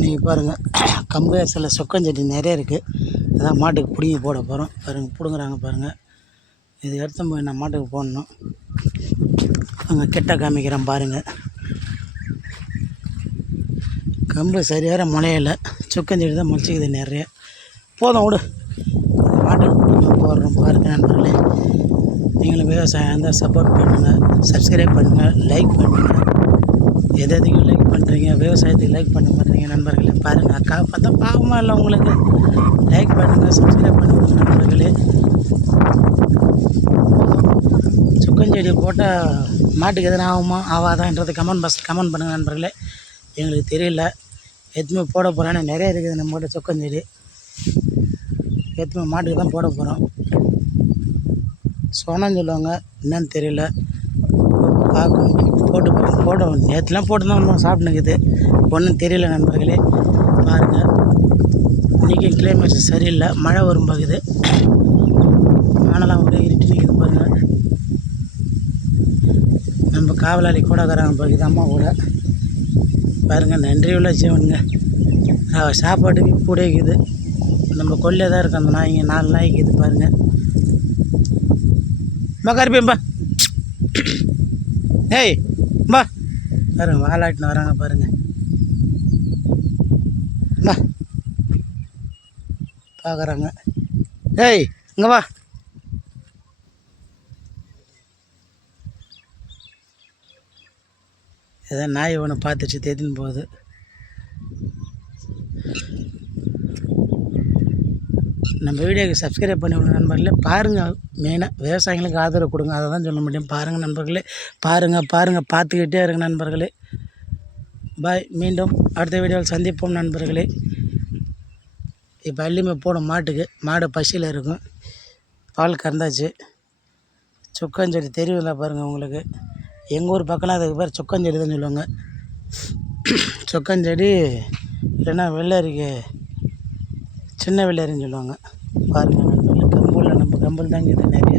நீங்கள் பாருங்கள், கம்பு சில சொக்கஞ்செடி நிறைய இருக்குது. அதான் மாட்டுக்கு பிடிங்கி போட போகிறோம். பாருங்கள், பிடுங்குறாங்க பாருங்கள். இது எடுத்து போய் நான் மாட்டுக்கு போடணும். அங்கே கிட்ட காமிக்கிறேன் பாருங்கள். கம்பு சரியாக முளையலை, சொக்கஞ்செடி தான் முளைச்சிக்குது நிறைய. போதும் விடு, மாட்டுக்கு பிடிங்கி போடுறோம் பாருங்கள் நண்பர்களே. நீங்களும் விவசாயம் இருந்தால் சப்போர்ட் பண்ணுங்கள், சப்ஸ்கிரைப் பண்ணுங்கள், லைக் பண்ணுங்கள். எதுக்கும் லைக் பண்ணுறீங்க, விவசாயத்துக்கு லைக் பண்ண மாட்டேறீங்க நண்பர்களே. பாருங்கள், அக்கா பார்த்தா பாவமாக இல்லை உங்களுக்கு. லைக் பண்ணுங்கள், சப்ஸ்கிரைப் பண்ணுங்கள் நண்பர்களே. சுக்கஞ்செடி போட்டால் மாட்டுக்கு எதனா ஆகுமா ஆகாதான்றது கமெண்ட் பண்ணுங்கள் நண்பர்களே. எங்களுக்கு தெரியல, எதுவுமே போட போகிறேன்னு நிறைய இருக்குது நம்மகிட்ட சொக்கஞ்செடி. எதுவுமே மாட்டுக்கு தான் போட போகிறோம். சொன்னன்னு சொல்லுவாங்க, என்னன்னு தெரியல. பார்க்கணும், போட்டோம் நேற்றுலாம் போட்டு தான் வந்தோம், சாப்பிட்டுக்குது. ஒன்றும் தெரியல நண்பர்களே. பாருங்கள், இன்றைக்கி கிளைமேட் சரியில்லை, மழை வரும் பார்க்குது. மழைலாம் கூட இருட்டு நிற்கிது பாருங்கள். நம்ம காவலாளி கூட இருக்கிறாங்க பார்க்குது, அம்மா கூட. பாருங்கள், நன்றி உள்ள ஜீவனுங்க. சாப்பாட்டுக்கு கூட இருக்குது. நம்ம கொல்லே தான் இருக்கு அந்த நாய்ங்க, 4 நாய்க்குது பாருங்கள். கருப்பேம்பா, ஏய் பா பாருங்க, வாலாட்டின்னு வராங்க பாருங்கள். பா பார்க்குறாங்க. ஏய் இங்கே வா. ஏதோ நாய் ஒன்று பார்த்துச்சு தேத்தின்னு போகுது. நம்ம வீடியோக்கு சப்ஸ்கிரைப் பண்ணி விடுங்க நண்பர்களே. பாருங்கள், மெயினாக விவசாயிகளுக்கு ஆதரவு கொடுங்க, அதை தான் சொல்ல முடியும். பாருங்கள் நண்பர்களே, பாருங்கள், பார்த்துக்கிட்டே இருங்க நண்பர்களே. பாய், மீண்டும் அடுத்த வீடியோவில் சந்திப்போம் நண்பர்களே. இப்போ அள்ளிமே போடும் மாட்டுக்கு, மாடு பசியில் இருக்கும். பால் கறந்தாச்சு. சொக்கஞ்செடி தெரியுங்களா பாருங்கள் உங்களுக்கு. எங்கள் ஊர் பக்கம்லாம் அதுக்கு பேர் சொக்கஞ்செடி தான் சொல்லுவாங்க. சொக்கஞ்செடி இல்லைன்னா வெள்ளரிக்கு, சின்ன வெள்ளரின்னு சொல்லுவாங்க. பாருங்கள் நண்பர்களே, கம்புல நம்ம கம்பல் தாங்க இது நிறைய.